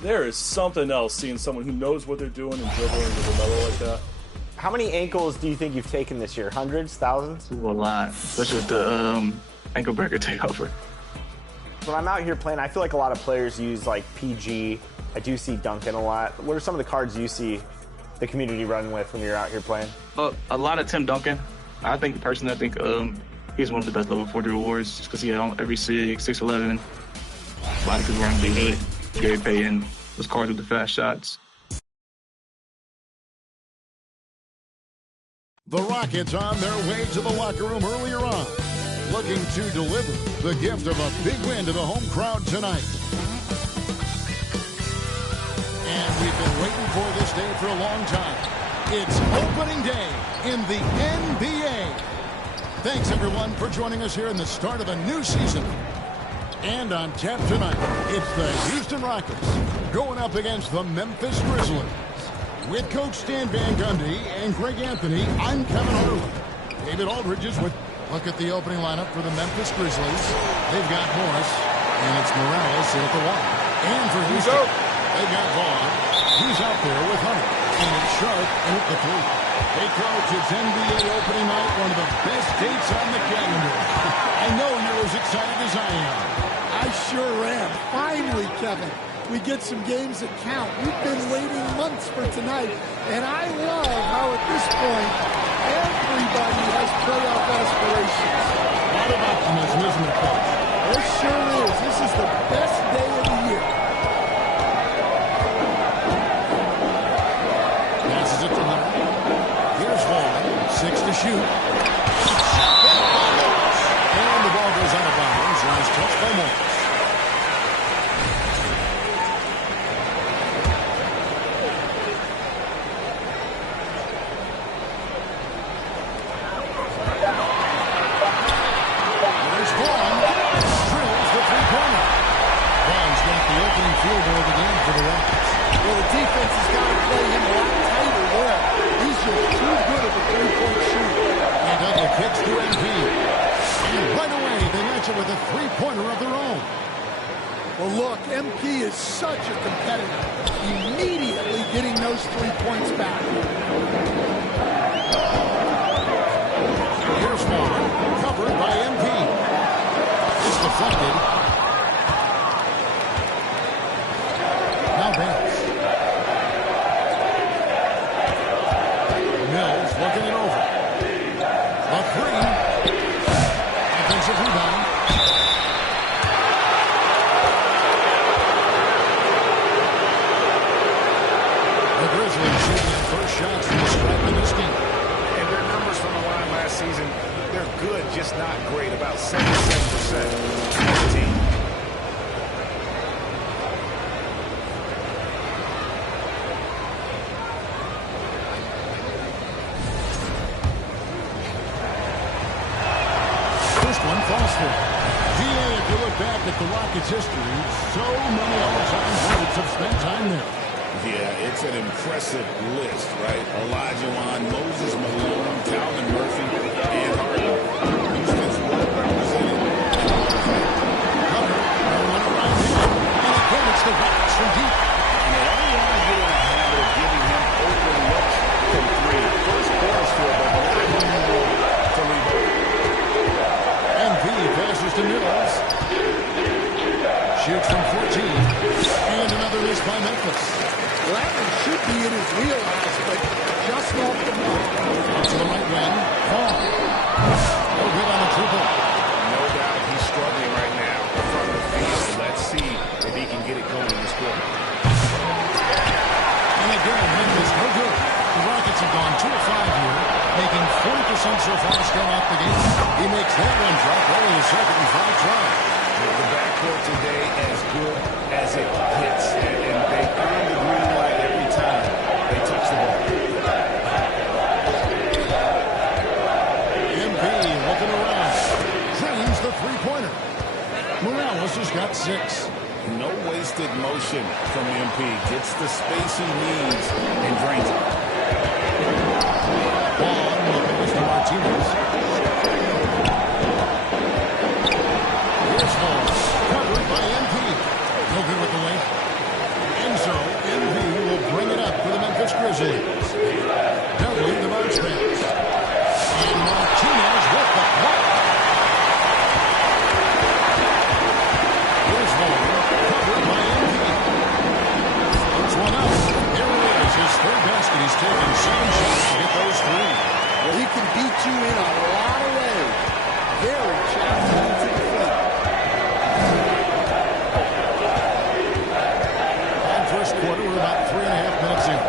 There is something else seeing someone who knows what they're doing and dribbling with a medal like that. How many ankles do you think you've taken this year? Hundreds? Thousands? A lot, especially with the ankle breaker takeover. When I'm out here playing, I feel like a lot of players use like PG. I do see Duncan a lot. What are some of the cards you see the community running with when you're out here playing? A lot of Tim Duncan. I think he's one of the best level 40 rewards just because he had every 6'11". A lot of people running big hood. Gary Payton, those cards with the fast shots. The Rockets on their way to the locker room earlier on, looking to deliver the gift of a big win to the home crowd tonight. And we've been waiting for this day for a long time. It's opening day in the NBA. Thanks, everyone, for joining us here in the start of a new season. And on tap tonight, it's the Houston Rockets going up against the Memphis Grizzlies. With Coach Stan Van Gundy and Greg Anthony, I'm Kevin Harlan. David Aldridge is with. Look at the opening lineup for the Memphis Grizzlies. They've got Morris, and it's Morales in at the one. And for Houston, they've got Vaughn. He's out there with Hunter. And it's Sharp in at the three. Hey, Coach, it's NBA opening night, one of the best dates on the calendar. I know you're as excited as I am. I sure am. Finally, Kevin, we get some games that count. We've been waiting months for tonight, and I love how at this point, everybody has playoff aspirations. A lot of optimism, isn't it, Coach? It sure is. This is the best day of the year. Passes it to Hunter. Here's Vaughn, 6 to shoot. And the ball goes out of bounds. Last touch by Morris. There's Vaughn. Drills the three-pointer. Vaughn's got the opening field goal of the game for the Rockets. Well, the defense has got to play him a lot tighter there. He's just too good of a three-point shooter. And Dudley kicks to Embiid. And right away, they match answer with a three-pointer of their own. Well, look, MP is such a competitor. Immediately getting those 3 points back. Here's one, covered by MP. It's deflected. Now Banks. Mills looking it over. A three. Offensive rebound. The Grizzlies shooting their first shots from the stripe in this game. And their numbers from the line last season, they're good, just not great. About 77%. 14. First one falls through. DA, if you look back at the Rockets' history, so many all-time greats have spent time there. Yeah, it's an impressive list, right? Olajuwon, Moses Malone, Calvin Murphy, and Harden. Houston's well represented. Cover, no one around him, and again it's the Rockets from deep. And they don't want to get in a habit of giving him open looks from three. First quarter's field, but not who you want to leave open. MP passes to Mills. Shoots from 14. And another miss by Memphis. Well, that one should be in his wheelhouse, but just off the mark. Up to the right wing. Paul. No good on the triple. No doubt he's struggling right now in front of the field. Let's see if he can get it going in this quarter. And again, Memphis, no good. The Rockets have gone 2 of 5 here, making 40% so far start off the game. He makes that one drop early in the second and 5 try. The backcourt today as good as it gets, and they earn the green light every time they touch the ball. MP looking around. Drains the three-pointer. Morales has got 6. No wasted motion from MP. Gets the space he needs and drains it. Ball looking to Martinez. Here's Holmes, covered by MP. No good with the length. And so MP will bring it up for the Memphis Grizzlies. Doubling the bounce pass. And Martinez with the block. Here's Holmes, covered by MP. Floats one up. There it is, his third basket. He's taken 7 shots to get those 3. Well, he can beat you in a lot of ways. Very challenging to defend. And first quarter, we're about 3.5 minutes in.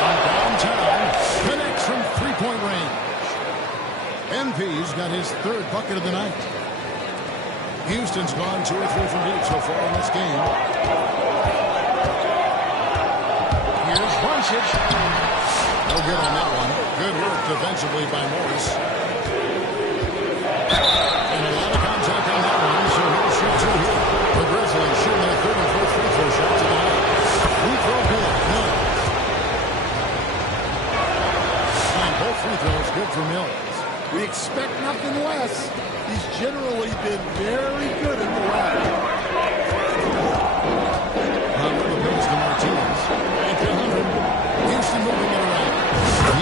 From downtown, connects from three-point range. MP's got his 3rd bucket of the night. Houston's gone 2 or 3 from deep so far in this game. Here's Doncic. No good on that one. Good work defensively by Morris. And a lot of contact on that one, so he'll shoot 2 here. The Grizzlies shooting their 3rd and 4th free throw shots of the night. Free throw good. Mills. And both free throws good for Mills. We expect nothing less. He's generally been very good at the line. Hunter appeals to Martinez. And to Hunter. Houston moving it around.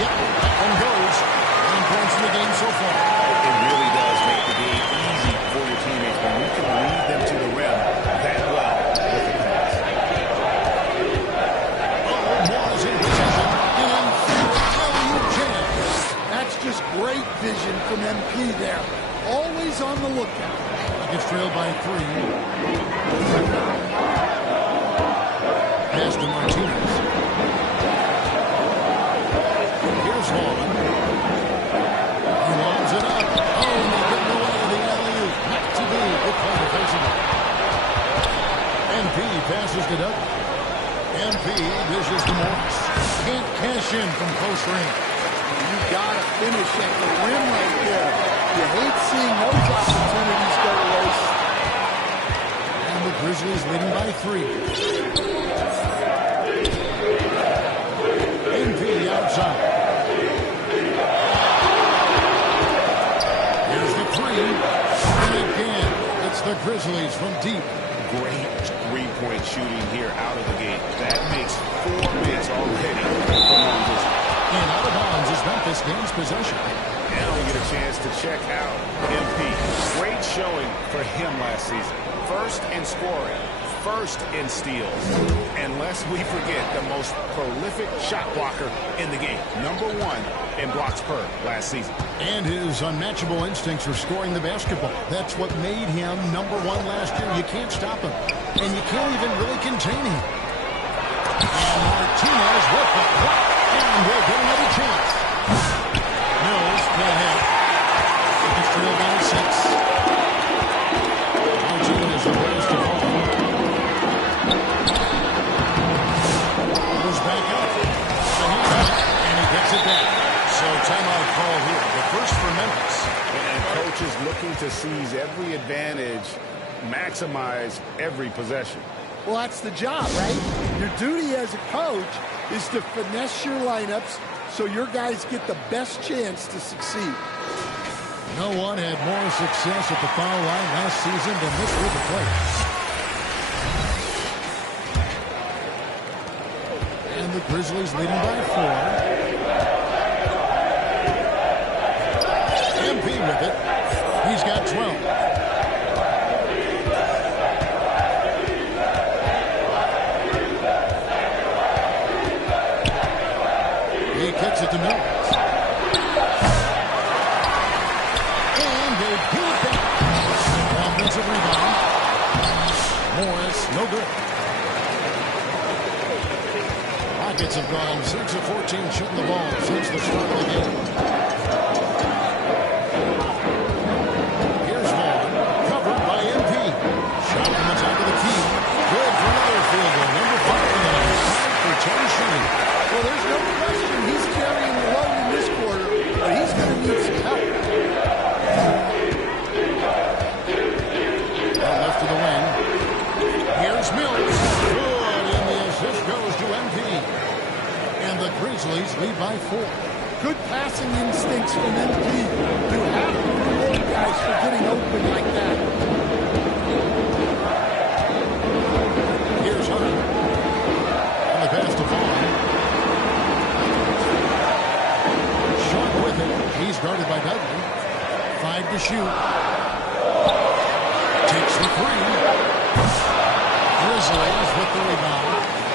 Yep, that one goes. 9 points in the game so far. It really does make the game easy for your teammates when you can lead them to the rim that well with the pass. Morris in position. And alley-oop jam. That's just great vision from MP there. Always on the lookout. Gets trailed by 3. Pass to Martinez. Here's Vaughn. He lobs it up. Oh, and they get away the alley-oop. Not to be. Good play defensively. MP passes to Doug. MP dishes to Morris. Can't cash in from close range. You gotta finish at the rim right there. You hate seeing those opportunities go to waste. And the Grizzlies leading by 3. great shooting here out of the gate. That makes 4 minutes already for long distance. And out of bounds is Memphis gains possession. Now we get a chance to check out MP. Great showing for him last season. First in scoring, first in steals. And lest we forget the most prolific shot blocker in the game. #1 in blocks per last season. And his unmatchable instincts for scoring the basketball. That's what made him #1 last year. You can't stop him. And you can't even really contain him. And Martinez with the block. And we'll get another chance. Mills can't hit. It's trailed by 6. Martinez the first to fall. Goes back out. And he gets it back. So timeout call here. The first for Memphis. And coach is looking to seize every advantage, maximize every possession. Well, that's the job, right? Your duty as a coach is to finesse your lineups so your guys get the best chance to succeed. No one had more success at the foul line last season than this group of players. And the Grizzlies leading by 4. MP with it. He's got 12. He kicks it to Mills. And they give it back. Offensive rebound. Morris, no good. Rockets have gone 6 of 14 shooting the ball since the start of the game. Here's Vaughn, covered by MP. Shot from the top of the key. Good for another field goal. Number 5 for 10 shooting. Well, there's no question he's carrying the load in this quarter, but he's going to need some help. Left to the wing. Here's Mills. Good, and the assist goes to MP. And the Grizzlies lead by 4. Good passing instincts from MP. You have to reward guys for getting open like that. Here's Hunter. And the pass to Vaughn. Short with it. He's guarded by Dudley. 5 to shoot. Takes the 3. Grizzlies with the rebound.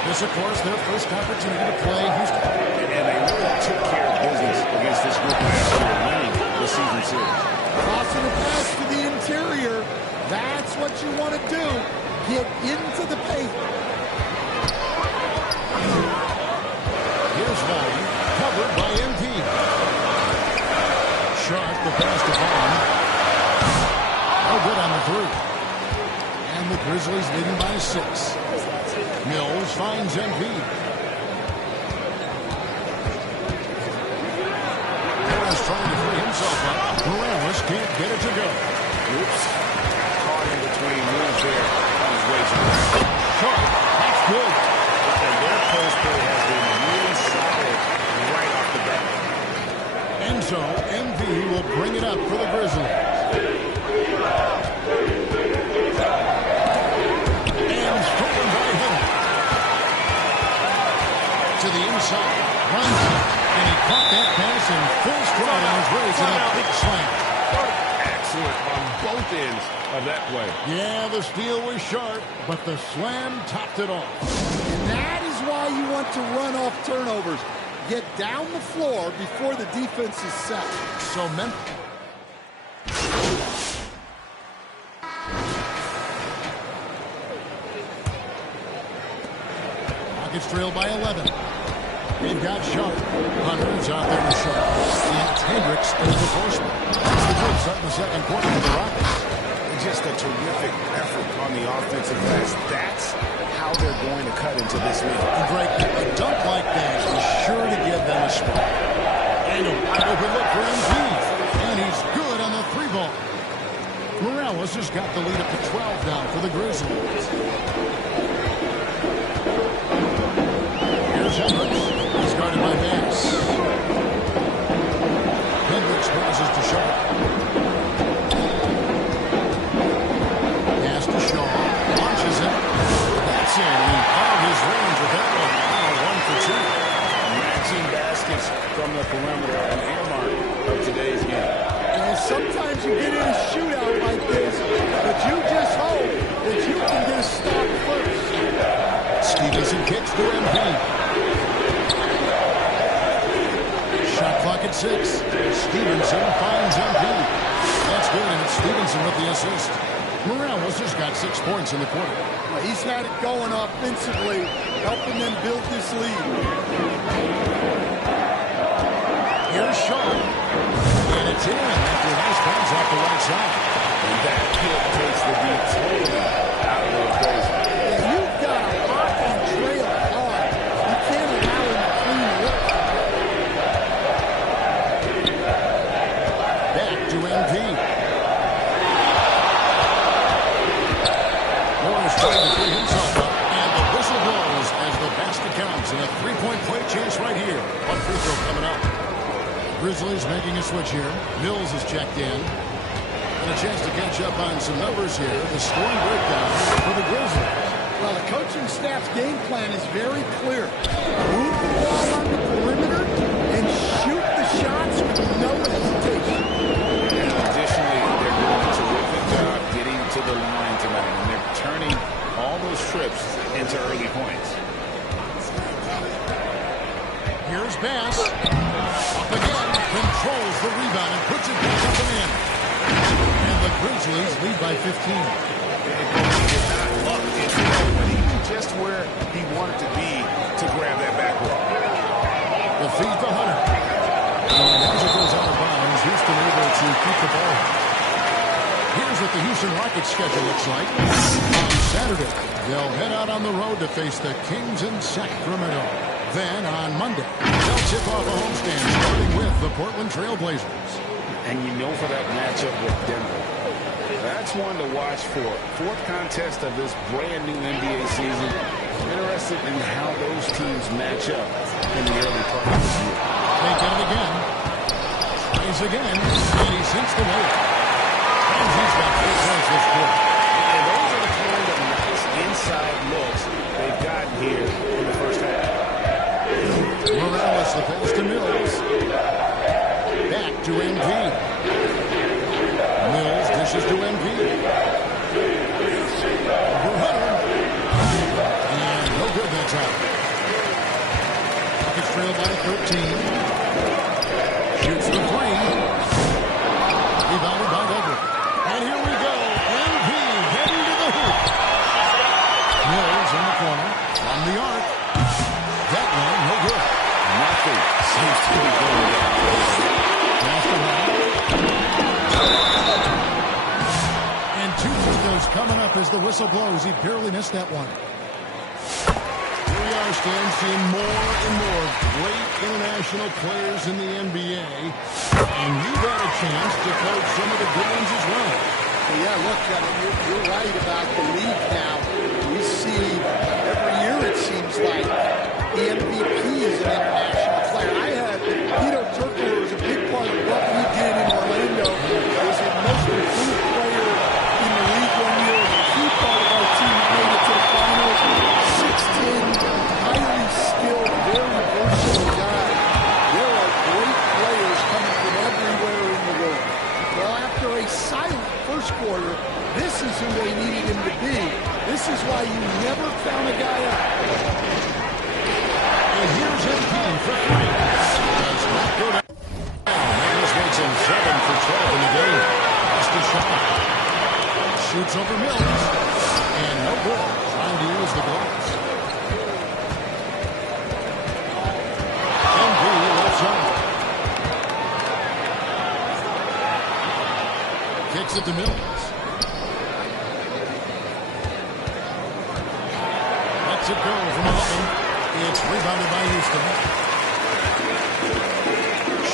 This, of course, their first opportunity to play Houston. And they really took care of business against this group last year, winning the season series. Crossing the pass to the interior. That's what you want to do. Get into the paint. Here's Vaughn, covered by MP. Sharp, the pass to Vaughn. No good on the 3. And the Grizzlies leading by 6. Mills finds MP. Morris trying to free himself up. Morales can't get it to go. Oops. Caught in between moves there on his way to the rim. Sharp, that's good. And their post play has been really solid right off the bat. And so, MP will bring it up for the Grizzlies. And stolen by him. To the inside. Runs it. And he caught that pass in full stride on his way to that big slam. Excellent on both ends of that play. Yeah, the steal was sharp, but the slam topped it off. And that is why you want to run off turnovers. Get down the floor before the defense is set. So Memphis. Rockets trail by 11. We've got Sharp. Hunter's out there with Sharp. And Hendricks is the horseman. That's the good start in the second quarter for the Rockets. Just a terrific effort on the offensive glass. That's how they're going to cut into this league. And Drake, a dunk like that is sure to give them a spark. And a wide open look for MP. And he's good on the 3-ball. Morales has got the lead up to 12 now for the Grizzlies. Here's Hendricks. He's guarded by Bass. Hendricks passes to Sharp. Pass to Shaw. Launches it. That's it. from the perimeter, an earmark of today's game. And sometimes you get in a shootout like this, but you just hope that you can get a stop first. Stevenson kicks to MP. Shot clock at 6. Stevenson finds MP. That's good, and it's Stevenson with the assist. Morales has got 6 points in the quarter. Well, he's had it going offensively, helping them build this lead. Here's Shaw. And it's in after a nice bounce off the right side. And that kick takes the beat totally out of the equation. Yeah, you've got to lock and trail hard. You can't allow him to clean it. Back to MP. Morris trying to free himself up. And the whistle blows as the basket counts. And a 3-point play chance right here. One free throw coming up. Grizzlies making a switch here. Mills is checked in. And a chance to catch up on some numbers here. The scoring breakdown for the Grizzlies. Well, the coaching staff's game plan is very clear. Move the ball on the perimeter and shoot the shots with no hesitation. And additionally, they're doing a terrific job getting to the line tonight. And they're turning all those trips into early points. Here's Bass. Up again. Controls the rebound and puts it back up and in. And the Grizzlies lead by 15. He did not look into that, but he knew just where he wanted to be to grab that backboard. The feed to Hunter. And as it goes out of bounds, Houston able to keep the ball. Here's what the Houston Rockets schedule looks like. On Saturday, they'll head out on the road to face the Kings in Sacramento. Then on Monday, they'll tip off a homestand starting with the Portland Trail Blazers. And you know for that matchup with Denver, that's one to watch for. 4th contest of this brand new NBA season. Interested in how those teams match up in the early part of this year. They get it again. Tries again, and he sinks the layup. And he's got 3 points this quarter. And those are the kind of nice inside looks they've gotten here in the first half. Morales, the pass to Mills. Back to MP. Mills dishes to MP. Hunter. And no good, that's out. Rockets trail by 13. Shoots the 3. Rebounded by Douglas. And here we go. MP heading to the hoop. Mills in the corner. From the arc. That one, no good. Nothing seems to be going down. And 2 free throws coming up as the whistle blows. He barely missed that one. Here we are, Stan, seeing more and more great international players in the NBA. And you've had a chance to coach some of the good ones as well. Well, yeah, look, you're right about the league now. We see every year, it seems like, the MVP is an international player. I had Peter Turkler, who was a big part of what we did in Orlando. He was the most improved player in the league one year, and a key part of our team that made it to the finals. 6'10", highly skilled, very versatile guy. There are great players coming from everywhere in the world. Well, after a silent first quarter, this is who they needed him to be. This is why you never count a guy out. And here's MP for 3. Does not go down. And this makes him 7 for 12 in the game. That's the shot. Shoots over Mills. And no good. Trying to use the glass. MP left side. Kicks it to Mills. Lets it go from 11. It's rebounded by Houston.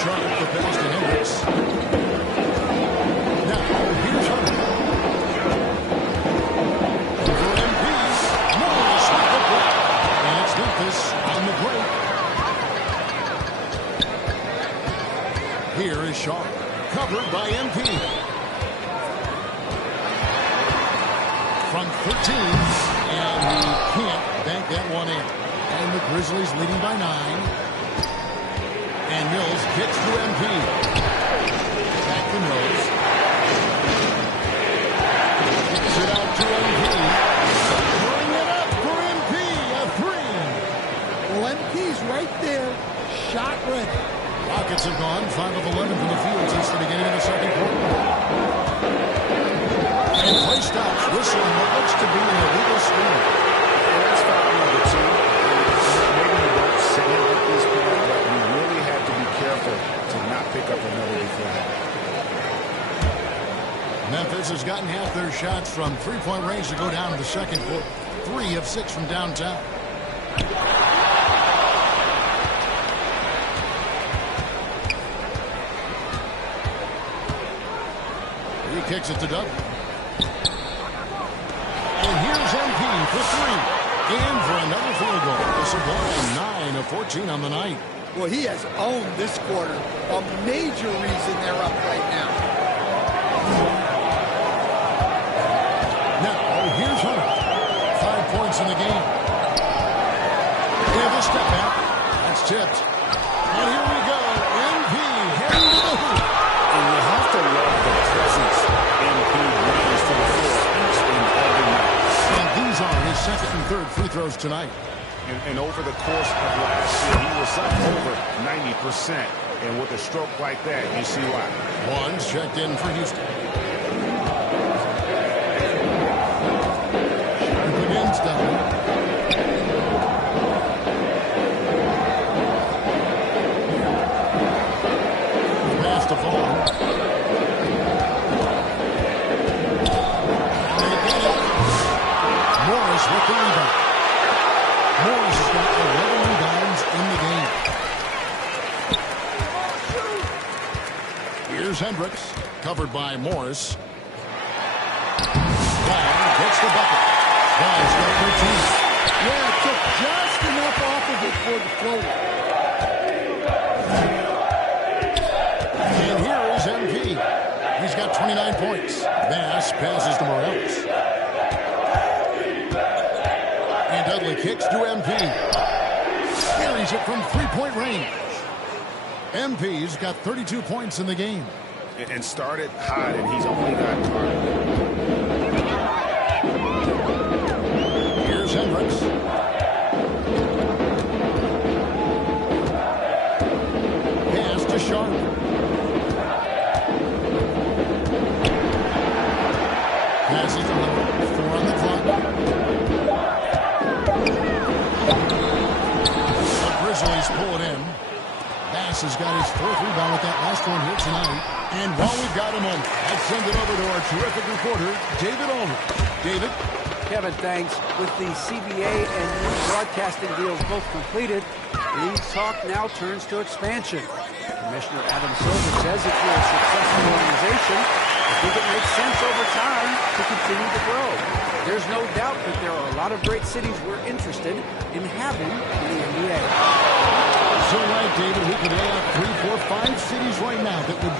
Sharp the pass to Hendricks. Now, here's Hunter. Over MPs. Morris with the break. And it's Memphis on the break. Here is Shaw. Covered by MP. From 13. And he can't bank that one in. And the Grizzlies leading by 9. And Mills kicks to MP. Back to Mills. Kicks it out to MP. Bring it up for MP. A three. Well, MP's right there. Shot ready. Rockets have gone 5 of 11 from the field since the beginning of the second quarter. And play stops. Whistle on what looks to be an illegal screen. And that's foul number 2. Maybe you don't say it at this point, but you really have to be careful to not pick up another defender. Memphis has gotten half their shots from three-point range to go down in the second quarter. 3 of 6 from downtown. He kicks it to Doug. And here's MP for 3. And for another field goal. The Sublime 9 of 14 on the night. Well, he has owned this quarter. A major reason they're up right now. Now, here's Hunter. 5 points in the game. Yeah, the step back. That's tipped. And here we go. MP heading to the hoop. And you have to love the presence MP brings to the floor each and every night. And these are his second and third free throws tonight. And over the course of last year, he was up over 90%. And with a stroke like that, you see why. One's checked in for Houston. Sharp against down. Pass to Vaughn. And they get it. Morris with the rebound. Morris has got 11 rebounds in the game. Here's Hendricks, covered by Morris. Vaughn gets the bucket. Vaughn's got 13. Yeah, it took just enough off of it for the floater. And here is MP. He's got 29 points. Bass passes to Morales. And Dudley kicks to MP. Carries it from three-point range. MP's got 32 points in the game. And started hot, and he's only got 12. Here's Hendricks. Pass to Sharp. Passes to Hunter. 4 on the clock. The Grizzlies pull it in. Bass has got his 4th rebound with that last one here tonight. And while we've got a moment, let's send it over to our terrific reporter, David Ulrich. David? Kevin, thanks. With the CBA and new broadcasting deals both completed, league talk now turns to expansion. Commissioner Adam Silver says if you're a successful organization, I think it makes sense over time to continue to grow. There's no doubt that there are a lot of great cities we're interested in having in the NBA. So right, David, we could lay out 3, 4, 5 cities right now that would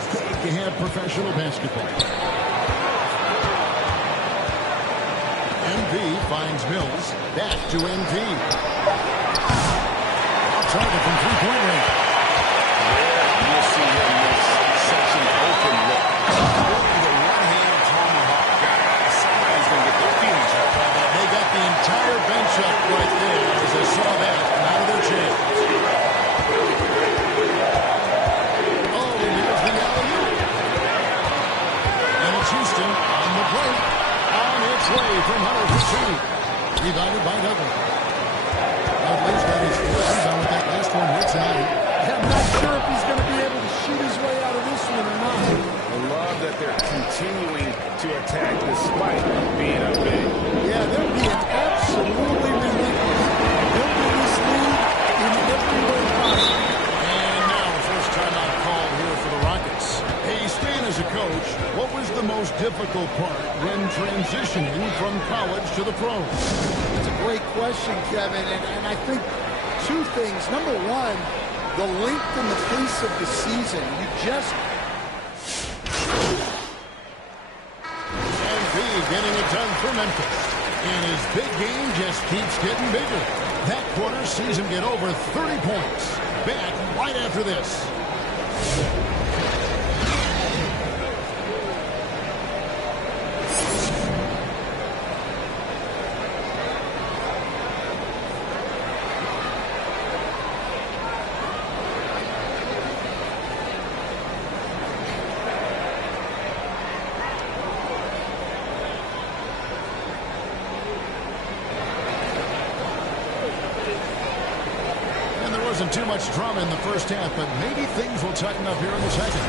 have professional basketball. MP finds Mills. Back to MP. Target from three-point range. You'll see him make such an open look. Really the one-hand tomahawk guy. Somebody's going to get their feelings hurt. They got the entire bench up right there as they saw that. Out of their chance. Oh, and here's the alley-oop. And it's Houston on the break. On its way from Hunter for 2. Rebounded by Dudley. Dudley's got his 4th rebound with that last one here tonight. I'm not sure if he's going to be able to shoot his way out of this one or not. I love that they're continuing to attack despite being up big. Yeah, they're being absolutely relentless. Building this lead in every way possible. And now the first timeout call here for the Rockets. Hey, Stan, as a coach, what was the most difficult part when transitioning from college to the pros? It's a great question, Kevin, and I think 2 things. Number 1, the length and the pace of the season. You just... MP getting it done for Memphis. And his big game just keeps getting bigger. That quarter sees him get over 30 points. Back right after this. Too much drama in the first half, but maybe things will tighten up here in the second.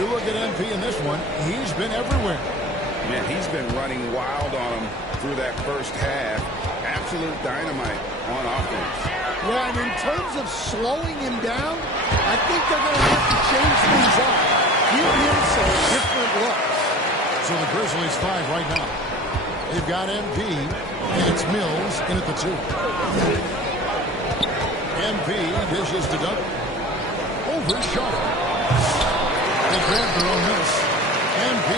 You look at MP in this one, he's been everywhere. Man, he's been running wild on him through that first half. Absolute dynamite on offense. Yeah, and in terms of slowing him down, I think they're going to have to change things up. Give him some different looks. So the Grizzlies 5 right now. They've got MP, and it's Mills in at the 2. MP dishes to Duncan. Over Sharp. They grab their own miss. MP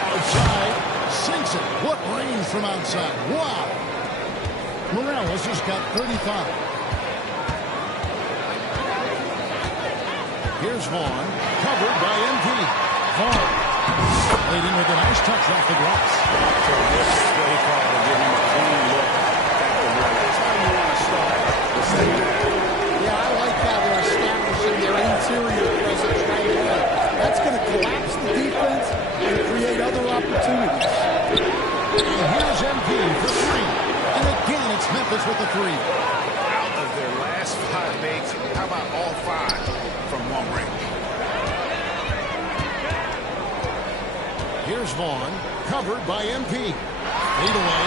outside. Sinks it. What range from outside. Wow. Morales has got 35. Here's Vaughn. Covered by MP. Vaughn. Leading with a nice touch off the glass. So this is what he called to give him a clean look at the rim. That's how you want to start the second half. Yeah, I like how they're establishing their interior presence right away. That's going to collapse the defense and create other opportunities. And here's MP for 3. And again, it's Memphis with the 3. Out of their last 5 makes, how about all 5 from long range? Here's Vaughn, covered by MP. Fade away.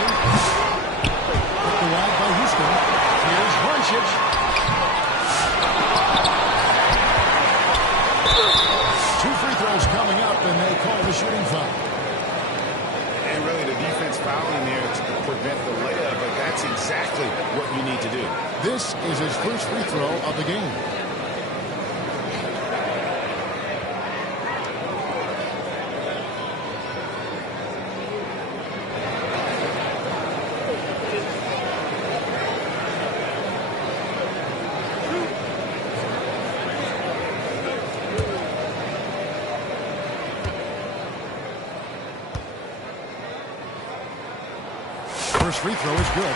Put the wide by Houston. Here's Doncic. 2 free throws coming up, and they call the shooting foul. And really the defense fouling there to prevent the layup, but that's exactly what you need to do. This is his first free throw of the game. First free throw is good.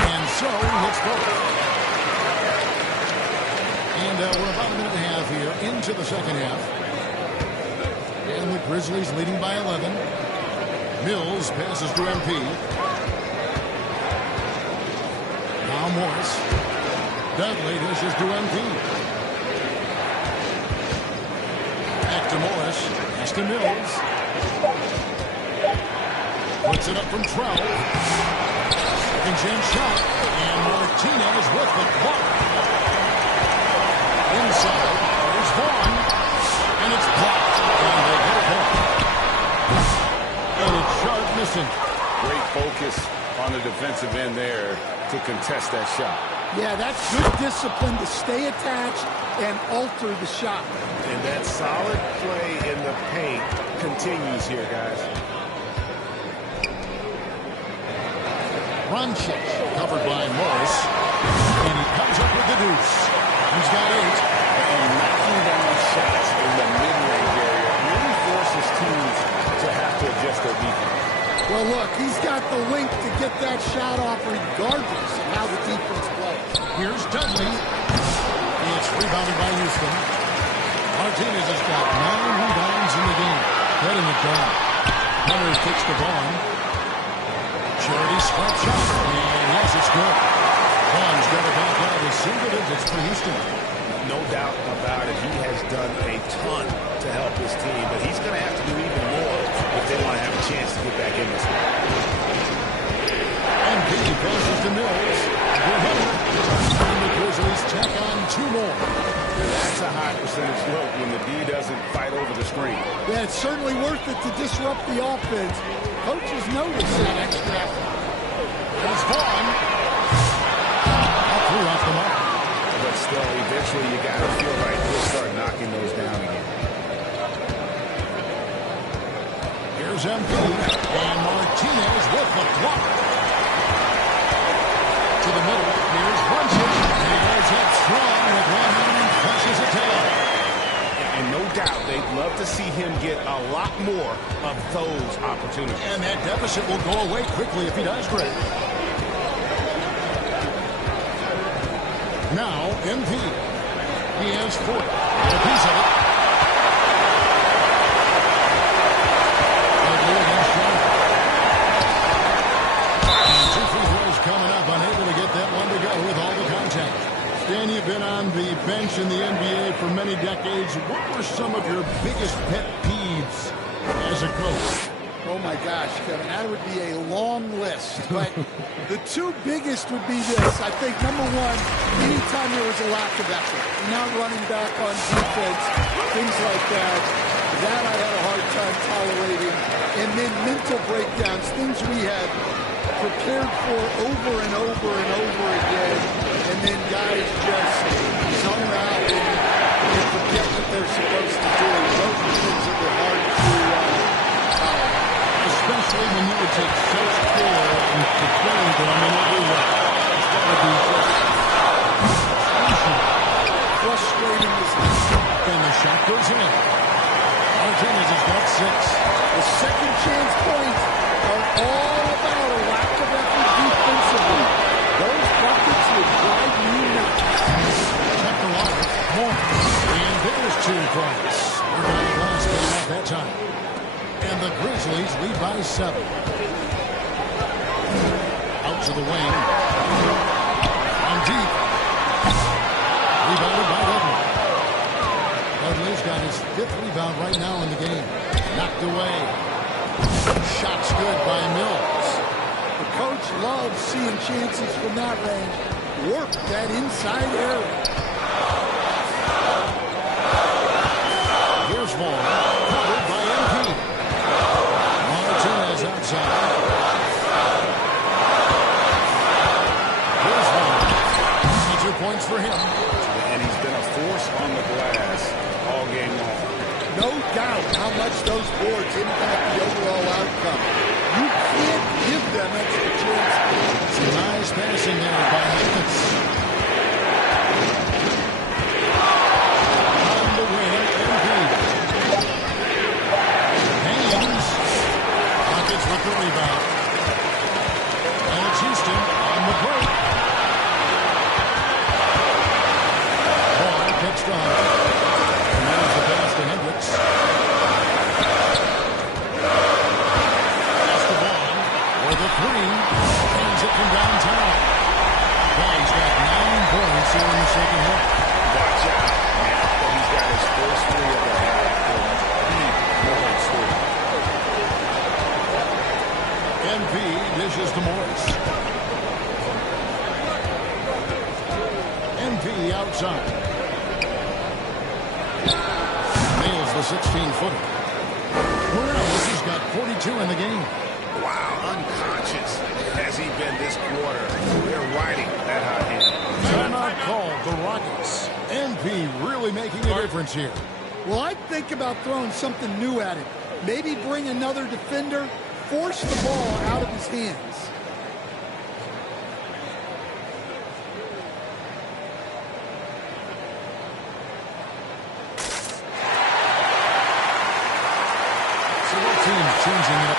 And so he hits both. And we're about a minute and a half here into the second half. And the Grizzlies leading by 11. Mills passes to MP. Now Morris. Dudley dishes to MP. Back to Morris. Pass to Mills. Puts it up from 12. Second chance shot. And Martinez with the block. Inside. There's Vaughn. And it's blocked. And they get it back. And it's Sharp missing. Great focus on the defensive end there to contest that shot. Yeah, that's good discipline to stay attached and alter the shot. And that solid play in the paint continues here, guys. Doncic covered by Morris. And he comes up with the deuce. He's got 8. And knocking down shots in the mid-range area really forces teams to have to adjust their defense. Well, look, he's got the length to get that shot off regardless of how the defense plays. Here's Dudley. It's rebounded by Houston. Martinez has got 9 rebounds in the game. Letting it down. Henry kicks to Vaughn. Charity swipe shot. And yes, it's good. Vaughn's got it back out as single digits for Houston. No doubt about it. He has done a ton to help his team, but he's going to have to do even more if they want to have a chance to get back in this game. And P passes to Mills. And the Grizzlies tack on 2 more. That's a high percentage look when the D doesn't fight over the screen. Yeah, it's certainly worth it to disrupt the offense. Coaches notice that extra effort. There's Vaughn. eventually you got to feel like he'll start knocking those down again. Here's MP, and Martinez with the block. To the middle, here's Bunches. He goes up strong with one hand and flushes it down. And no doubt they'd love to see him get a lot more of those opportunities. And that deficit will go away quickly if he does great. Now, MP. He has 40. A piece of it. And 2 free throws coming up. Unable to get that one to go with all the contact. Stan, you've been on the bench in the NBA for many decades. What were some of your biggest pet peeves as a coach? Oh, my gosh, Kevin, that would be a long list. But the two biggest would be this. I think, number one, anytime there was a lack of effort, not running back on defense, things like that, that I had a hard time tolerating. And then mental breakdowns, things we had prepared for over and over and over again, and then guys just zone out and forget what they're supposed to do. Those are things that were hard to especially when you would take such care and preparing them in every way. It's got to be just frustrating as and the shot goes in. Martinez has got 6. The second chance points are all about a lack of effort defensively. Those buckets would drive me nuts. Check the line. More. And there's 2 points. We're going to glass came off that time. And the Grizzlies lead by 7. Out to the wing. On deep. Rebounded by Dudley. Dudley's got his 5th rebound right now in the game. Knocked away. Shot's good by Mills. The coach loves seeing chances from that range. Work that inside area. Here's Vaughn. Covered by MP. Martinez outside. Here's Vaughn. 2 points for him. And he's been a force on the glass all game long. No doubt how much those boards impact the overall outcome. You can't give them extra chances. Some nice passing there by Higgins. On the wing, MP. Haynes. Rockets with the rebound. And it's Houston on the break. Vaughn picks the Hunter. And there's the pass to Hendricks. That's the Vaughn. For the 3. Hands it from downtown. Vaughn's got 9 points here in the second half. Watch out. Now that he's got his first 3 of the half. MP dishes to Morris. MP outside. Nails the 16-footer. Morales has got 42 in the game. Wow, unconscious. Has he been this quarter? They're riding that hot hand. Timeout called the Rockets. MP really making a difference here. Well, I'd think about throwing something new at him. Maybe bring another defender, force the ball out of his hands. So what team changing it up?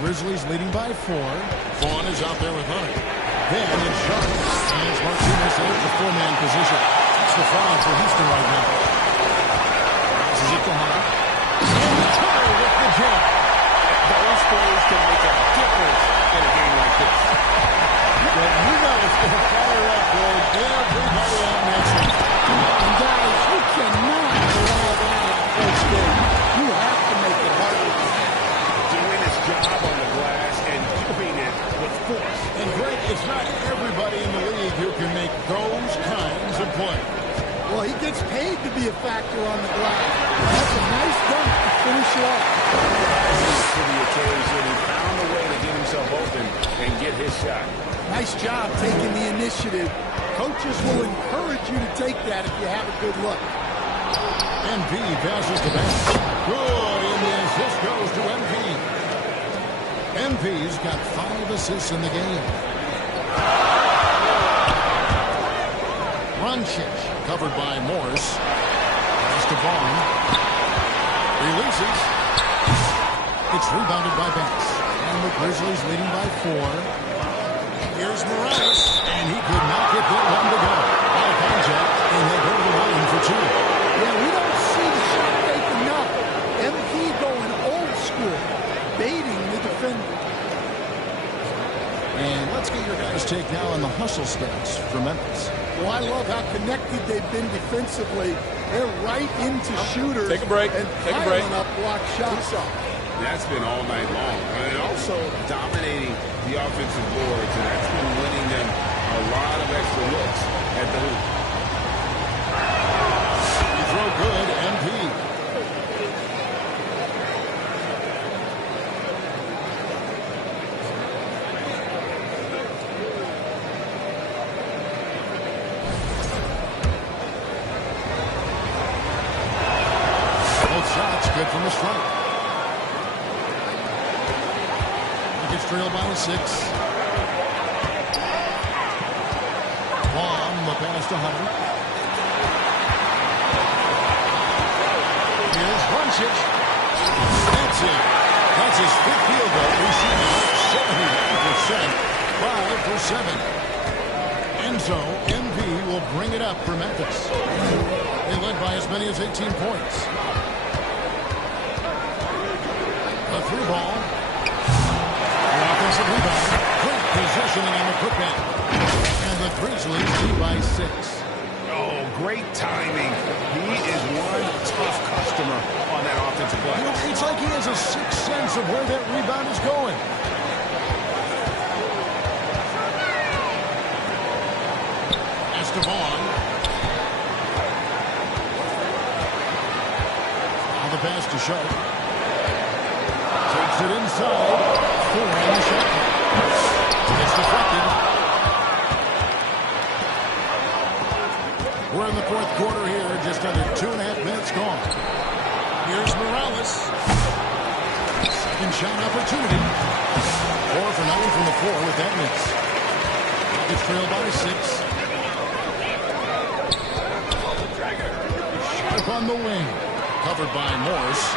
Grizzlies leading by 4. Vaughn is out there with Hunter. Then it's Sharp. And it's Martinez in the 4-man position. It's the foul for Houston right now. Passes it to Hunter. And Hunter with the jump. Those plays can make a difference in a game like this. You know it's going to fire up, boy. Everybody on that team. And guys, you cannot allow that in the first game. You have to make it harder. Doing his job on the glass and keeping it with force. And Greg, it's not everybody in the league who can make those kinds of plays. Well, he did gets paid to be a factor on the glass. That's a nice dunk to finish it off. Rises to the occasion. He found a way to get himself open and get his shot. Nice job taking the initiative. Coaches will encourage you to take that if you have a good look. MP passes the pass. Good, and the assist goes to MP. MP's got 5 assists in the game. Runchich, covered by Morse. Pass to Vaughn. Releases. It's rebounded by Banks. And the Grizzlies leading by 4. Here's Morales, and he could not get that one to go. Out of contact, and he'll go to the line for 2. Yeah, we don't see the shot fake enough. MP going old school, baiting the defender. And let's get your guys' take now on the hustle stats for Memphis. Well, I love how connected they've been defensively. They're right into shooters. Take a break. And Take a break. piling up block shots. That's been all night long. And also dominating the offensive boards, and that's been winning them a lot of extra looks at the hoop. You throw good, MP. Both shots good from the strike. It's trailed by 6. Vaughn, the pass to Hunter. Here's Runchich. That's it. That's his 5th field goal. He's shooting 79%. 5 for 7. And so, MP will bring it up for Memphis. They led by as many as 18 points. A 3 ball. Offensive rebound. Great positioning on the putback. And the Grizzlies lead by 6. Oh, great timing. He is one tough customer on that offensive play. You know, it's like he has a sixth sense of where that rebound is going. Esteban. Now the pass to Sharp. Takes it inside. 4 on the shot. It's deflected. We're in the 4th quarter here. Just under 2.5 minutes gone. Here's Morales. Second shot opportunity. 4 for 9 from the floor with that miss. It's trailed by 6. Sharp on the wing. Covered by Morse.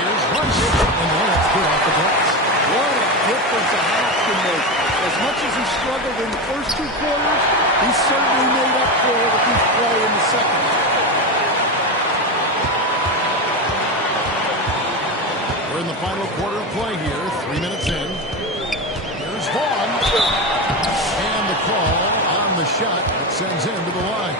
Here's Runchich. And then it's good off the glass. What a difference a half can make. As much as he struggled in the first 2 quarters, he certainly made up for it with his play in the second. We're in the final quarter of play here. 3 minutes in. Here's Vaughn. And the call on the shot that sends him to the line.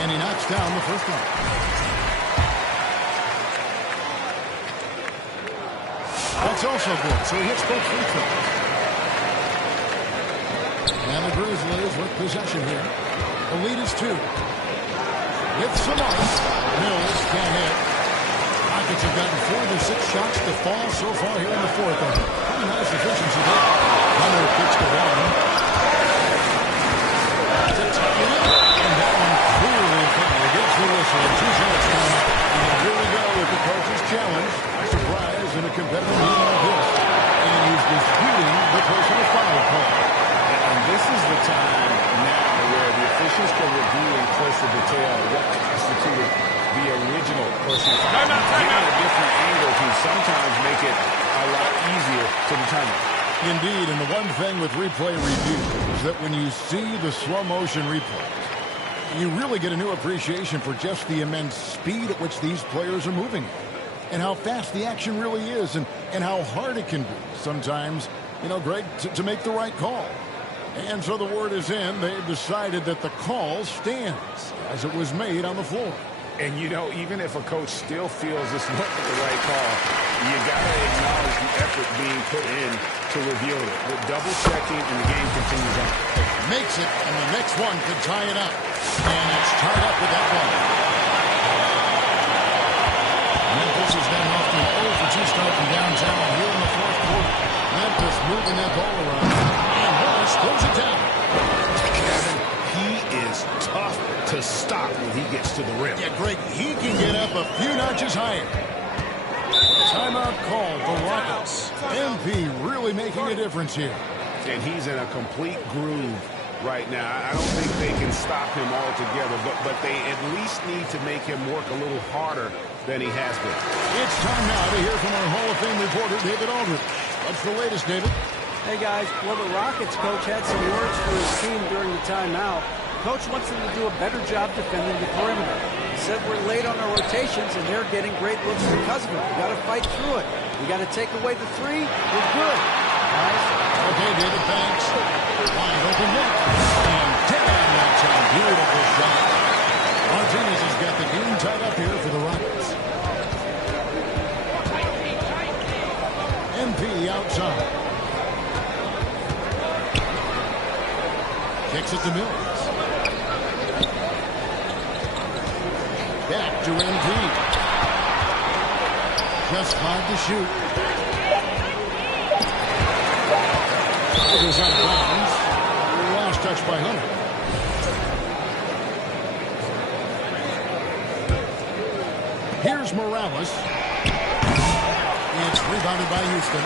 And he knocks down the first one. That's also good, so he hits both free throws. And the Grizzlies with possession here. The lead is 2. With Samara. Mills can't hit. Rockets have gotten 4 of their 6 shots to fall so far here in the 4th. Pretty nice efficiency there. Hunter pitched to one. To tie it up. And that one clearly foul against the whistle. 2 shots now. And here we go with the coach's challenge. Surprise in a competitive game like this. And he's disputing the personal foul call. And this is the time now where the officials can review in closer detail what constituted the original personal foul. Giving a different angle can sometimes make it a lot easier to determine. Indeed, and the one thing with replay review is that when you see the slow motion replay, you really get a new appreciation for just the immense speed at which these players are moving and how fast the action really is and how hard it can be sometimes, you know, Greg, to make the right call. And so the word is in. They've decided that the call stands as it was made on the floor. And, you know, even if a coach still feels this wasn't the right call, you got to acknowledge the effort being put in to reveal it. With double-checking, and the game continues on. Makes it, and the next one could tie it up. And it's tied up with that one. Memphis is then off to an 0-for-2 start from downtown here in the fourth quarter. Memphis moving that ball around. And Morris throws it down. Kevin, he is tough to stop when he gets to the rim. Yeah, Greg, he can get up a few notches higher. Timeout call for Rockets. MP really making a difference here. And he's in a complete groove right now. I don't think they can stop him altogether, but they at least need to make him work a little harder than he has been. It's time now to hear from our Hall of Fame reporter, David Aldridge. What's the latest, David? Hey, guys. Well, the Rockets coach had some words for his team during the timeout. Coach wants them to do a better job defending the perimeter. He said we're late on our rotations, and they're getting great looks because of it. We got to fight through it. We got to take away the three. We're good, guys. Okay, David, thanks. Wide open look. And damn, that's a beautiful shot. Martinez has got the game tied up here for the Rockets. MP outside. Kicks it to Mills. Back to MP. Just 5 to shoot. It goes out of bounds. Last touch by Hunter. Here's Morales. It's rebounded by Houston.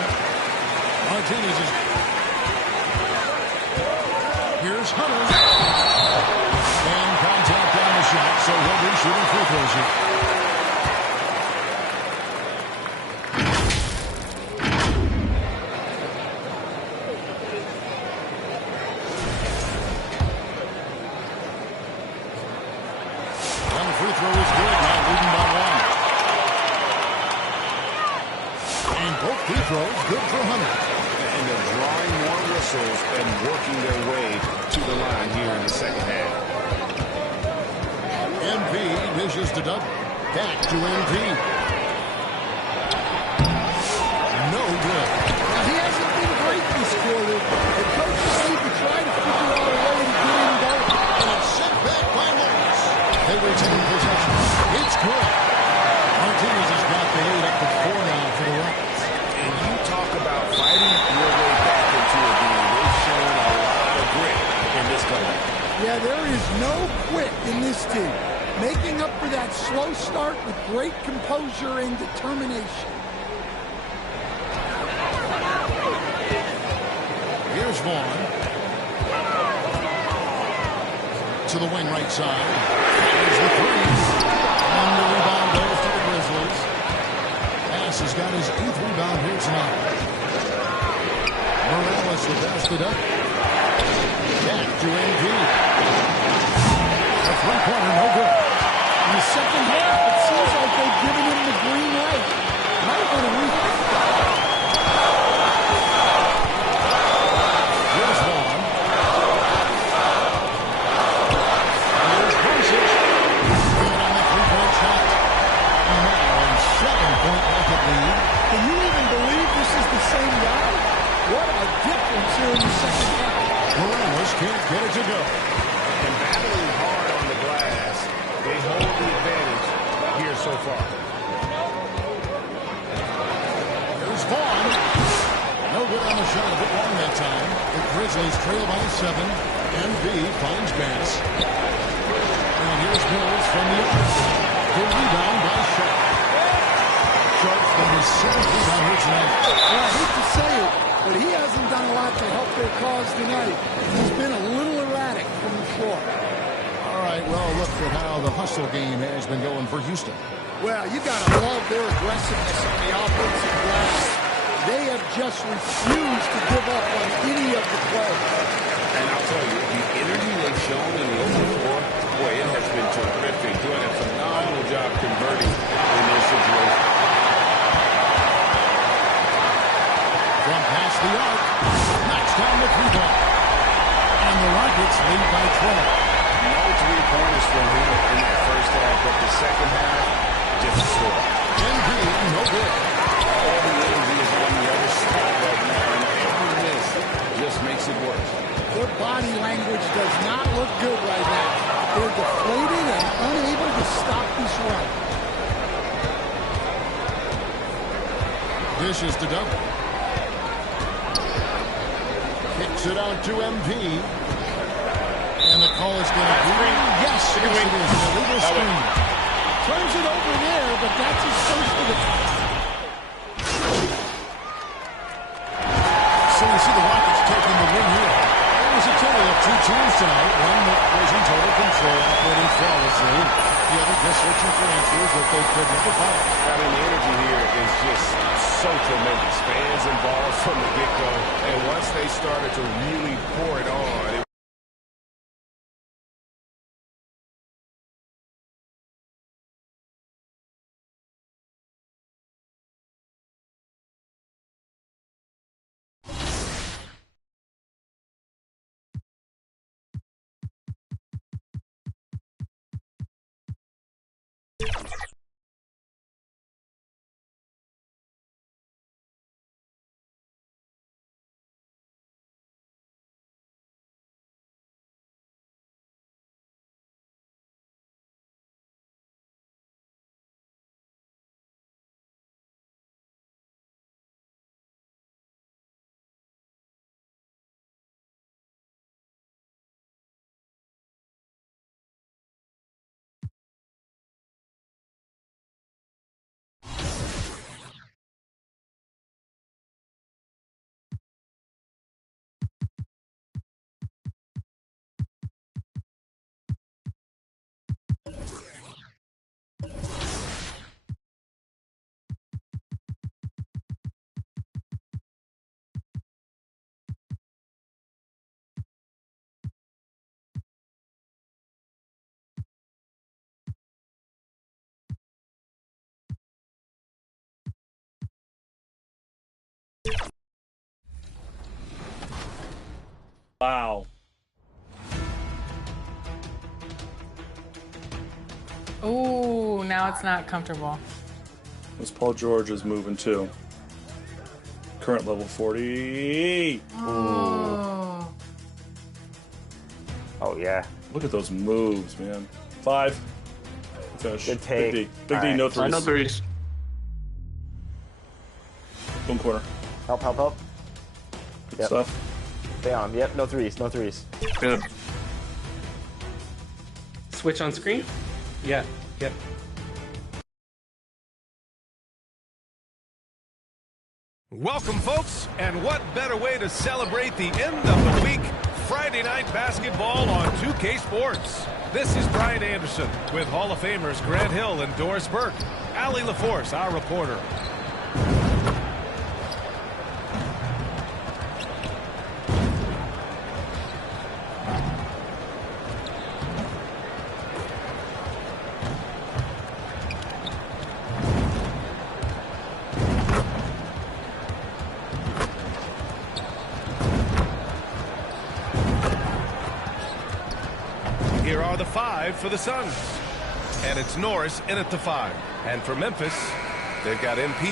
Martinez is... Here's Hunter. And contact on the shot, so he'll be shooting free throws here. And the free throw is good, now leading by 1. And both free throws good for Hunter. And they're drawing more whistles and working their way to the line here in the second half. MP dishes to Doug. Back to MP. No good. He hasn't been great this quarter. The coaches need to try to figure out a way to get him going. And it's sent back by Morris. They retain possession. It's good. Martinez has got the lead up to 4 now for the Rockets. And you talk about fighting your way back into a game. They've shown a lot of grit in this comeback. Yeah, there is no quit in this team. Making up for that slow start with great composure and determination. Here's Vaughn. To the wing right side. There's the three. And the rebound goes to the Grizzlies. Bass has got his 8th rebound here tonight. Morales will pass it up. Back to MP. A three-pointer, no good. In the second half, it seems like they've given him the green light. Might want to rethink that. Here's Vaughn. Here's Brucic. Good on the three-point shot. And now a 7-point Rocket lead. Can you even believe this is the same guy? What a difference here in the second half. Morales can't get it to go. And battling hard on the glass, they hold the advantage here so far. Here's Vaughn. No good on the shot, a bit long that time. The Grizzlies trail by 7. MB finds Bass. And here's Mills from the arc. The rebound by Sharp. Sharp's got his 7th rebound here tonight. Well, I hate to say it, but he hasn't done a lot to help their cause tonight. He's been a little erratic from the floor. All right, well, look at how the hustle game has been going for Houston. Well, you got to love their aggressiveness on the offensive glass. They have just refused to give up on any of the plays. And I'll tell you, the energy they've shown in the open floor, boy, it has been terrific. Doing a phenomenal job converting in those situations. From past the arc, knocks down the three-ball. body language does not look good right now. They're deflated and unable to stop this run. Dishes to double. Kicks it out to MP. And the call is going to be, yes, it is. An illegal screen. Turns it over there, but that's his first of the... So you see the Rockets taking the win here. It was a total of 2 teams tonight. One that was in total control, operating flawlessly. The other just searching for answers that they could never find. I mean, the energy here is just so tremendous. Fans involved from the get-go. And once they started to really pour it on, Wow. Ooh, now it's not comfortable. This Paul George is moving too. Current level 40. Oh. Oh, yeah. Look at those moves, man. 5. Finish. Good take. Big D. Big All D, right. no threes. No threes. Boom corner. Help, help, help. Good Yep. stuff. Stay on him. Yep, no threes, no threes. Good. Switch on screen? Yeah, yep. Welcome, folks, and what better way to celebrate the end of the week? Friday night basketball on 2K Sports. This is Brian Anderson with Hall of Famers Grant Hill and Doris Burke. Allie LaForce, our reporter. Here are the 5 for the Suns. And it's Norris in at the 5. And for Memphis, they've got MP,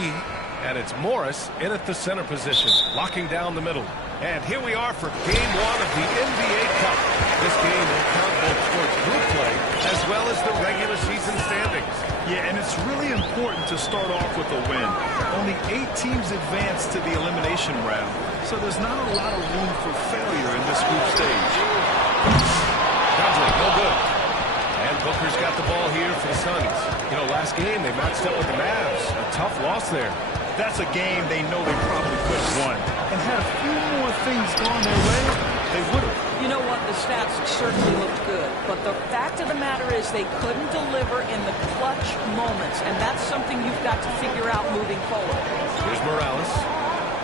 and it's Morris in at the center position, locking down the middle. And here we are for Game 1 of the NBA Cup. This game will count both towards group play as well as the regular season standings. Yeah, and it's really important to start off with a win. Only 8 teams advance to the elimination round, so there's not a lot of room for failure in this group stage. No good. And Booker's got the ball here for the Suns. You know, last game they matched up with the Mavs. A tough loss there. That's a game they know they probably could have won. And had a few more things gone their way, they would have. You know what? The stats certainly looked good. But the fact of the matter is they couldn't deliver in the clutch moments. And that's something you've got to figure out moving forward. Here's Morales.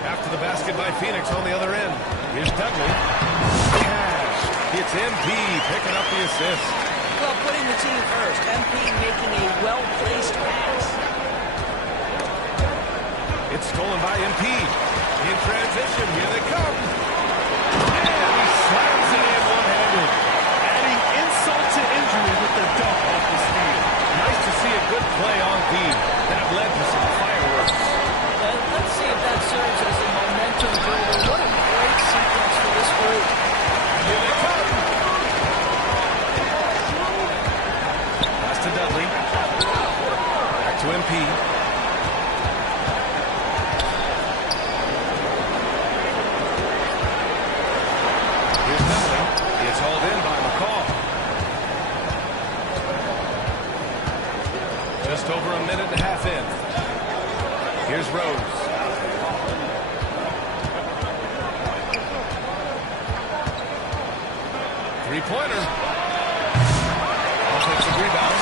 After the basket by Phoenix on the other end. Here's Dudley. Cash. It's MP picking up the assist. Well, putting the team first. MP making a well-placed pass. It's stolen by MP. In transition, here they come. And he slams it in one-handed. Adding insult to injury with the dunk off the steal. Nice to see a good play on B. That led to some fireworks. Let's see if that serves as a momentum builder. What a great sequence for this group. Yeah, half in. Here's Rose. Three-pointer. Offensive rebound.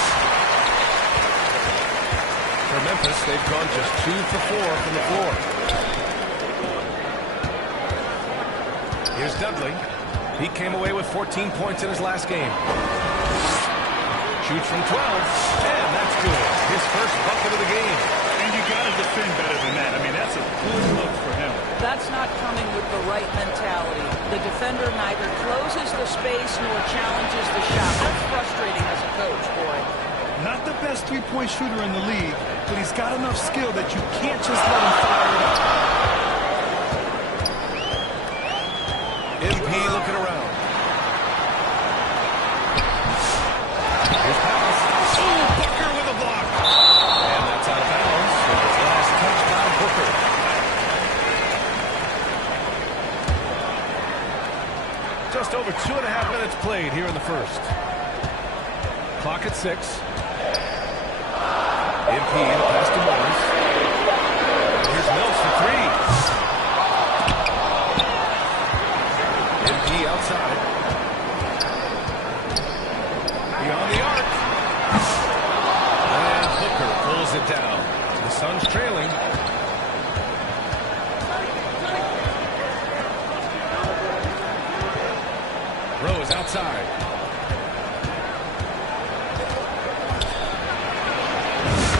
For Memphis, they've gone just 2 for 4 from the floor. Here's Dudley. He came away with 14 points in his last game. Shoots from 12, and that's good. His first bucket of the game. And you got to defend better than that. I mean, that's a good look for him. That's not coming with the right mentality. The defender neither closes the space nor challenges the shot. That's frustrating as a coach, boy. Not the best three-point shooter in the league, but he's got enough skill that you can't just let him fire it up. MP looking around. Here's pass. Oh, Booker with a block. And that's out of bounds with his last touch by Booker. Just over 2.5 minutes played here in the first. Clock at 6. MP the pass to Morris. Here's Mills for 3. MP outside. Beyond the arc. And Booker pulls it down. The Suns trailing. Rose outside.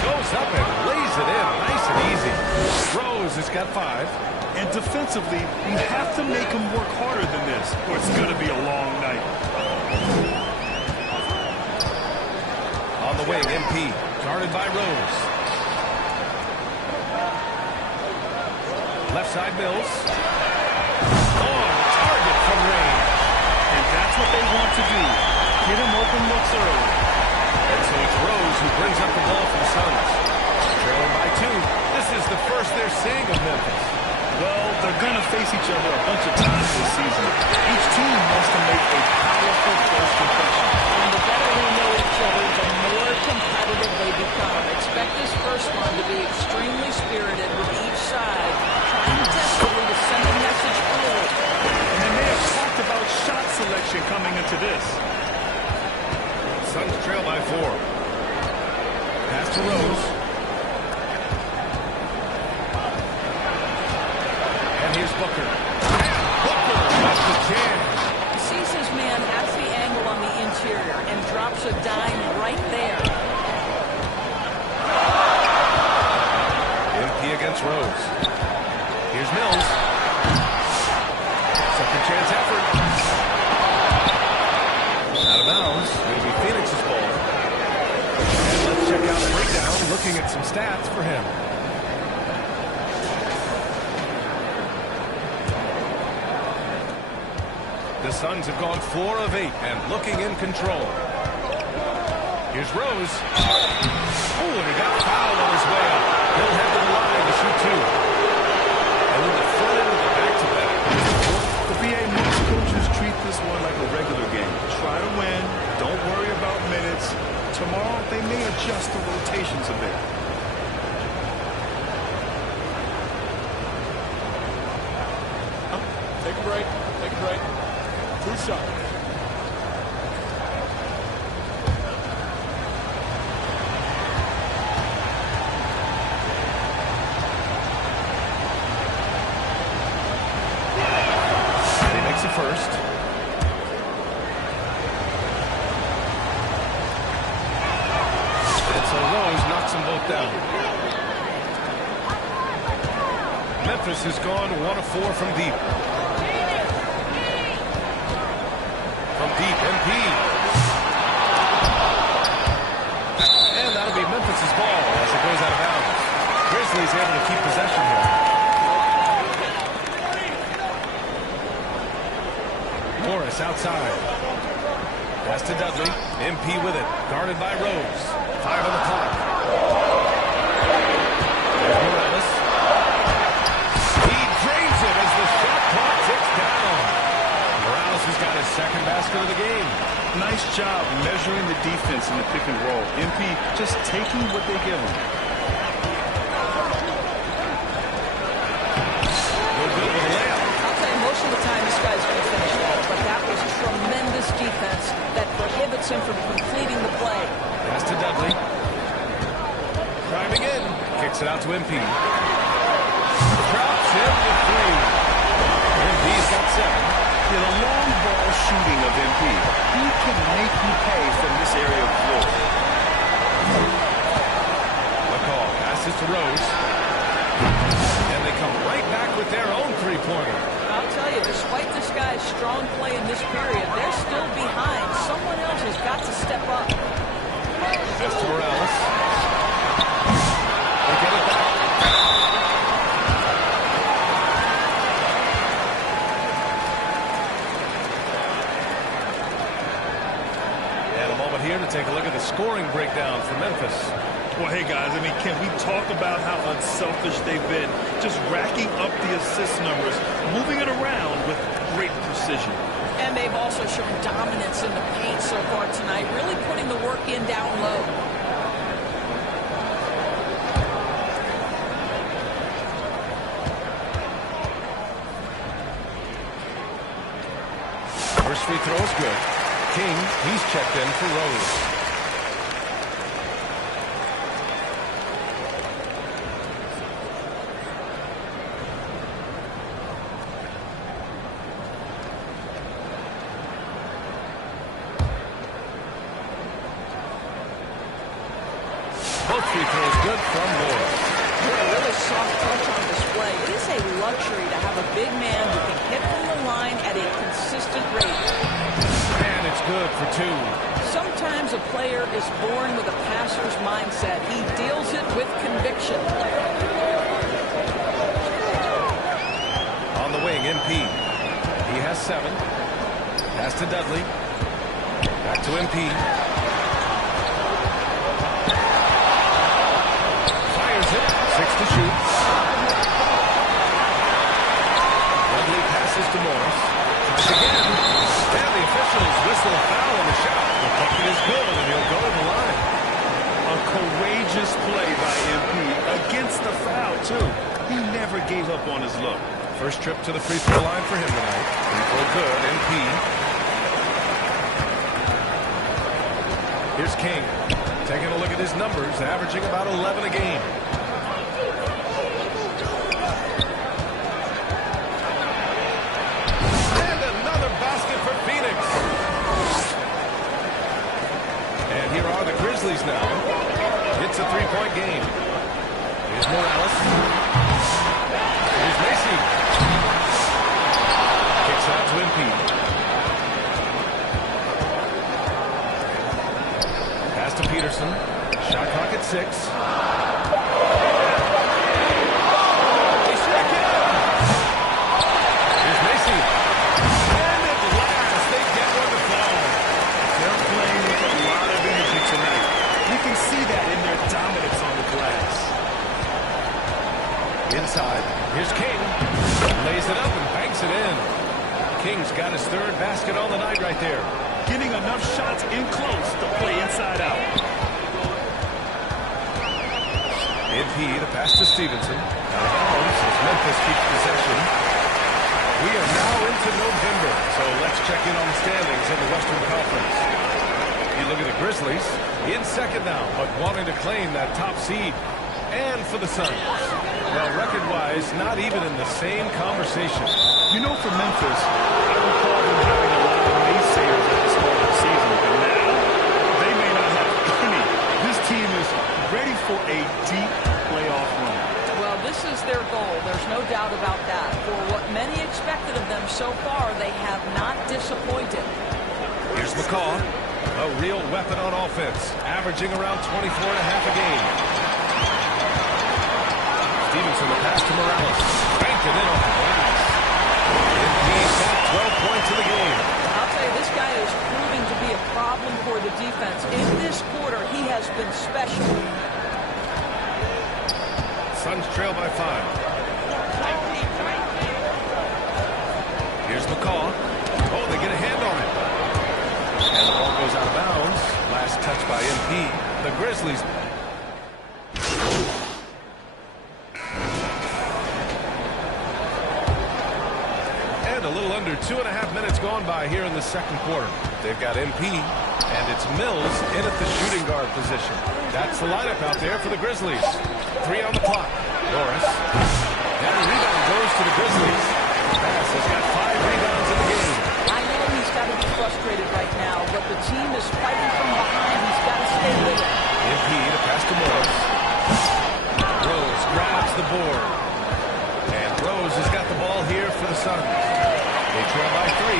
Goes up and lays it in. Nice and easy. Rose has got 5. And defensively, you have to make him work harder than this, or it's going to be a long night. On the wing, MP, guarded by Rose. Left side, Mills. Oh, target from range. And that's what they want to do. Get him open looks early. And so it's Rose who brings up the ball for the Suns. Trailing by 2. This is the first they're seeing of Memphis. Well, they're going to face each other a bunch of times this season. Each team wants to make a powerful first impression. And the better they know each other, the more competitive they become. Expect this first one to be extremely spirited with each side trying desperately to send a message forward. And they may have talked about shot selection coming into this. Suns trail by 4. Pass to Rose. And here's Booker. Booker has the chance. He sees his man at the angle on the interior and drops a dime right there. MP against Rose. Here's Mills. Second chance effort. Out of bounds. It'll be Phoenix's ball. And let's check out the breakdown, looking at some stats for him. The Suns have gone 4 of 8 and looking in control. Here's Rose. Oh, and he got fouled on his way up. He'll head to the line to shoot 2. And then the front end of the back-to-back. The BA, most coaches treat this one like a regular game. Try to win. Don't worry about minutes. Tomorrow, they may adjust the rotations a bit. Take a break. Take a break. 2 shots. He makes it first. And so Rose knocks them both down. Memphis has gone 1 of 4 from deep. From deep, MP. And that'll be Memphis' ball as it goes out of bounds. Grizzlies able to keep possession here. Morris outside. Pass to Dudley. MP with it. Guarded by Rose. 5 on the clock. There's Morales. He drains it as the shot clock ticks down. Morales has got his second basket of the game. Nice job measuring the defense in the pick and roll. MP just taking what they give him. prevents him from completing the play. Pass to Dudley. Driving in. Kicks it out to MP. Drops him to 3. MP's got 7. In a long ball shooting of MP, he can make you pay from this area of floor. McCall passes to Rose. And they come right back with their own three-pointer. I'll tell you, despite this guy's strong play in this period, they're still behind. Someone else has got to step up. Pass to Morales. They get it back. Here to take a look at the scoring breakdown for Memphis. Well, hey, guys, I mean, can we talk about how unselfish they've been? Just racking up the assist numbers, moving it around with great precision. And they've also shown dominance in the paint so far tonight, really putting the work in down low. First free throw is good. King, he's checked in for Rose. Both free throws good from Morris. A really soft touch on display. It is a luxury to have a big man who can hit from the line at a consistent rate. And it's good for 2. Sometimes a player is born with a passer's mindset. He deals it with conviction. On the wing, MP. He has 7. Pass to Dudley. Back to MP. Fires it. 6 to shoot. Dudley passes to Morris. Tries again. And the officials whistle a foul on the shot. The bucket is good, and he'll go to the line. A courageous play by MP against the foul, too. He never gave up on his look. First trip to the free throw line for him tonight. Free throw good, MP. Here's King. Taking a look at his numbers, averaging about 11 a game. And another basket for Phoenix. And here are the Grizzlies now. It's a 3-point game. Here's Morales. Here's Macy. Kicks out to MP. Pass to Peterson. Shot clock at 6. Here's Macy. And at last, they get one to fall. They're playing with a lot of energy tonight. You can see that in their dominance on the glass. Inside. Here's King. Lays it up and banks it in. King's got his 3rd basket on the night right there. Getting enough shots in close to play inside out. MP, the pass to Stevenson. Out of bounds as Memphis keeps possession. We are now into November, so let's check in on the standings in the Western Conference. You look at the Grizzlies, in 2nd now, but wanting to claim that top seed. And for the Suns, well, record-wise, not even in the same conversation. You know, for Memphis, I recall them having a lot of naysayers at the start of the season, but now they may not have any. This team is ready for a deep playoff run. Well, this is their goal. There's no doubt about that. For what many expected of them so far, they have not disappointed. Here's McCall, a real weapon on offense, averaging around 24 and a half a game. Stevenson, the pass to Morales. Banked it in off the glass. He's got 12 points in the game. I'll tell you, this guy is proving to be a problem for the defense. In this quarter, he has been special. Suns trail by 5. Here's McCall. Oh, they get a hand on it. And the ball goes out of bounds. Last touch by MP. The Grizzlies. And a little under 2.5 minutes gone by here in the 2nd quarter. They've got MP, and it's Mills in at the shooting guard position. That's the lineup out there for the Grizzlies. 3 on the clock. Norris. And the rebound goes to the Grizzlies. Bass has got 5 rebounds in the game. I know he's got to be frustrated right now, but the team is fighting from behind. He's got to stay with it. MP to pass to Morris. Rose grabs the board. And Rose has got the ball here for the Suns. They trail by 3.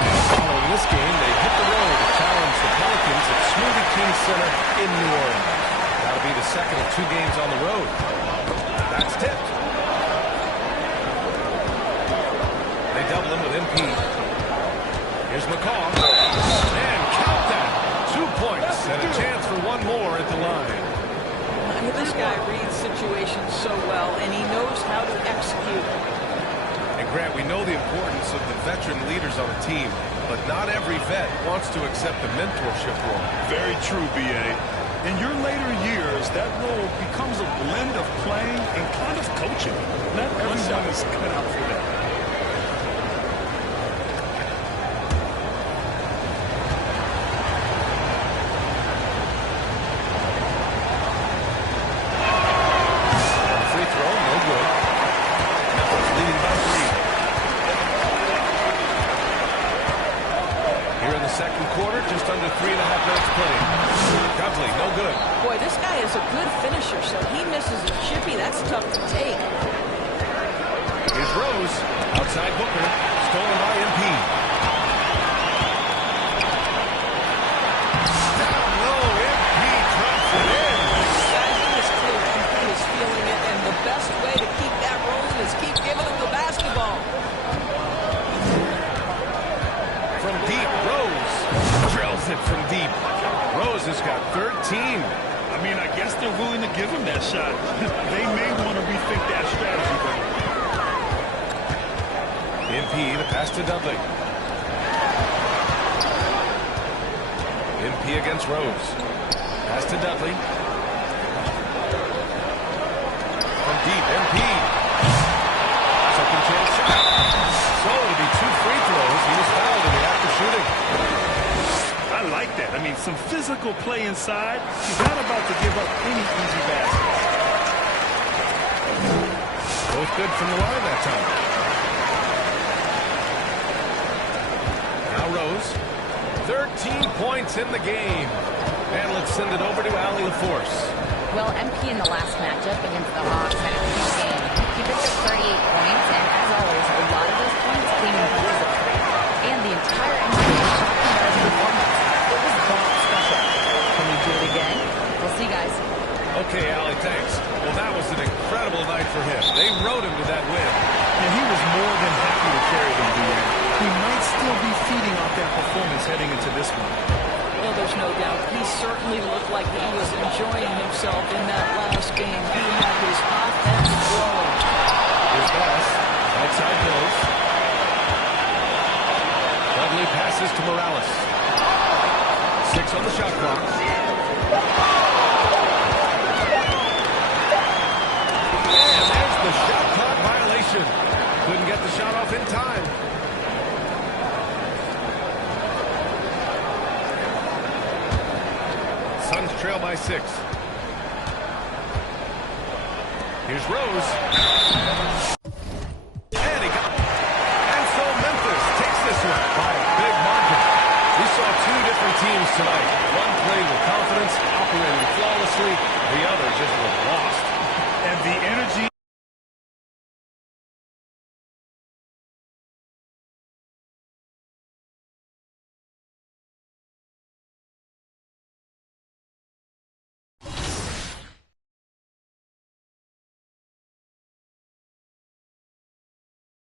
Following this game, they hit the road to challenge the Pelicans at Smoothie King Center in New Orleans. That'll be the second of 2 games on the road. That's tipped. They double him with MP. Here's McCaw. And count that. 2 points and a chance for 1 more at the line. This guy reads situations so well, and he knows how to execute. And Grant, we know the importance of the veteran leaders on a team, but not every vet wants to accept the mentorship role. Very true, B.A. In your later years, that role becomes a blend of playing and kind of coaching. Not everyone is cut out for that. Outside Booker, stolen by MP. Down low, MP drops it in. Guys, it is clear MP is feeling it, and the best way to keep that rolling is keep giving him the basketball. From deep, Rose drills it from deep. Rose has got 13. I mean, I guess they're willing to give him that shot. They may want to rethink that strategy, but MP the pass to Dudley. MP against Rose. Pass to Dudley. From deep, MP. Second chance shot. So it'll be 2 free throws. He was fouled in the act of shooting. I like that. I mean, some physical play inside. He's not about to give up any easy baskets. Both good from the line that time. Rose, 13 points in the game. And let's send it over to Allie LaForce. Well, MP in the last matchup against the Hawks had a huge game. He picked up 38 points, and as always, a lot of those points came in physically. And the entire NBA shot his performance. It was that special. Can we do it again? We'll see, guys. Okay, Allie, thanks. Well, that was an incredible night for him. They rode him to that win. And he was more than happy to carry them, D.A. He might still be feeding off that performance heading into this one. Well, there's no doubt. He certainly looked like he was enjoying himself in that last game. He had his offense flowing. Here's Bass. Outside Mills. Dudley passes to Morales. 6 on the shot clock. And there's the shot clock violation. Couldn't get the shot off in time. Suns trail by 6. Here's Rose. And he got it. And so Memphis takes this one by a big margin. We saw 2 different teams tonight. One played with confidence, operating flawlessly. The other just looked lost. And the energy